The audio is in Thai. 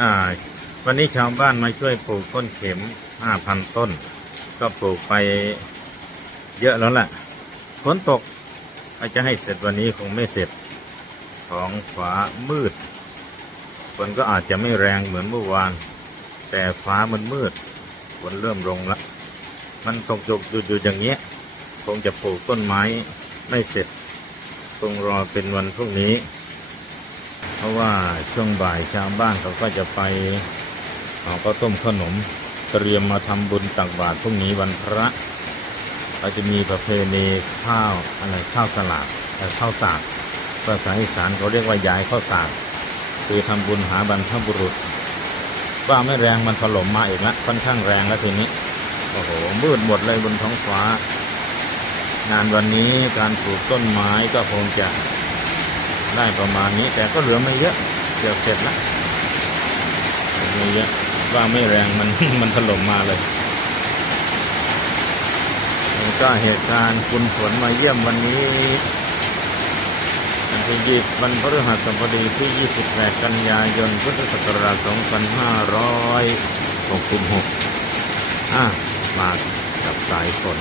อ่า วันนี้ชาวบ้านมาช่วยปลูกต้นเข็มห้าพันต้น ก็ปลูกไปเยอะแล้วแหละฝนตกอาจจะให้เสร็จวันนี้คงไม่เสร็จของฟ้ามืดฝนก็อาจจะไม่แรงเหมือนเมื่อวาน แต่ฟ้ามันมืดฝนเริ่มลงละ มันตกจกหยุดๆอย่างเงี้ย คงจะปลูกต้นไม้ไม่เสร็จคงรอเป็นวันพรุ่งนี้ ราะว่าช่วงบ่ายชาวบ้านเขาก็จะไปเอาก็ต้มขนมเตรียมมาทำบุญตักบาตรพรุ่งนี้วันพระเราจะมีประเพณีข้าวอะไรข้าวสลากเอ่ข้าวสากภาษาอีสานเขาเรียกว่าย้ายข้าวสากคือทำบุญหาบรรพบุรุษว่าไม่แรงมันถล่มมาอีกแล้วค่อนข้างแรงแล้วทีนี้โอ้โหมืดหมดเลยบนท้องฟ้า งานวันนี้การปลูกต้นไม้ก็คงจะ ได้ประมาณนี้แต่ก็เหลือไม่เยอะเกือบเสร็จแล้วไม่เยอะว่าไม่แรงมันมันถล่มมาเลยก็เหตุการณ์คุณฝนมาเยี่ยมวันนี้วันที่ยี่วันพฤหัสบดีที่ 28 กันยายน พุทธศักราช 2566อะมากับสายฝน